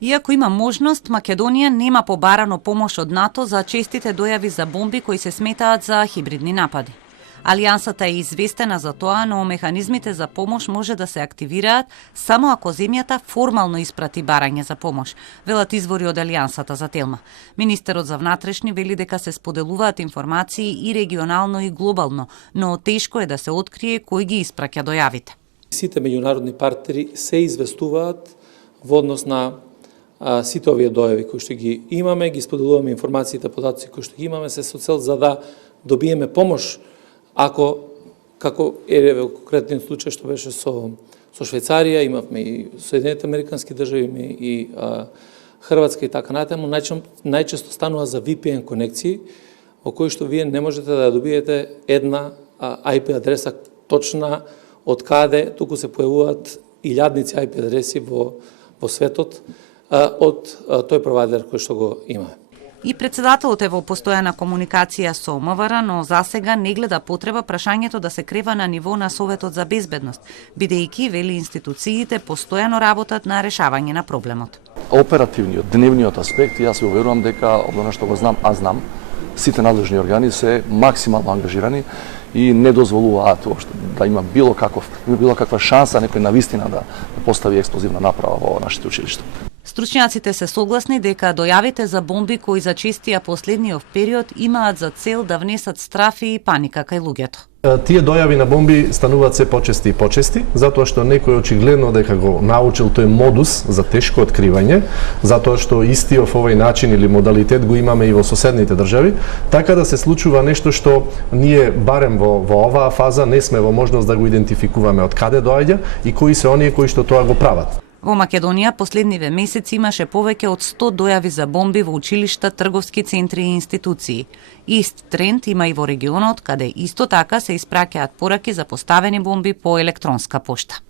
Иако има можност, Македонија нема побарано помош од НАТО за честите дојави за бомби кои се сметаат за хибридни напади. Алијансата е известена за тоа, но механизмите за помош може да се активираат само ако земјата формално испрати барање за помош, велат извори од Алијансата за Телма. Министерот за внатрешни вели дека се споделуваат информации и регионално и глобално, но тешко е да се открие кој ги испраќа дојавите. Сите меѓународни партнери се известуваат во однос на сите овие дојави кои што ги имаме, ги споделуваме информациите, податоци кои што ги имаме, се со цел за да добиеме помош, ако, како во конкретниот случај што беше со Швајцарија, имавме и Соединените Американски држави, имаме и Хрватска и така натаму, најчесто станува за VPN конекции, во кои што вие не можете да добиете една IP адреса точна од каде туку се појавуваат илјадници IP адреси во светот од тој провайдер кој што го има. И председателот е во постојана комуникација со МВР, но засега не гледа потреба прашањето да се крива на ниво на Советот за безбедност, бидејќи, вели, институциите постојано работат на решавање на проблемот. Оперативниот, дневниот аспект, јас се уверувам дека, од она што го знам, знам, сите надлежни органи се максимално ангажирани и не дозволуваат да има било каква шанса некој навистина да постави експлозивна направа во нашите училишта. Стручњаците се согласни дека дојавите за бомби кои зачестија последниот период имаат за цел да внесат страф и паника кај луѓето. Тие дојави на бомби стануваат се почести и почести, затоа што некој очигледно дека го научил тој модус за тешко откривање, затоа што истиот овој начин или модалитет го имаме и во соседните држави, така да се случува нешто што ние барем во оваа фаза не сме во можност да го идентификуваме од каде доаѓа и кои се оние кои што тоа го прават. Во Македонија последниве месеци имаше повеќе од 100 дојави за бомби во училишта, трговски центри и институции. Ист тренд има и во регионот, каде исто така се испраќаат пораки за поставени бомби по електронска пошта.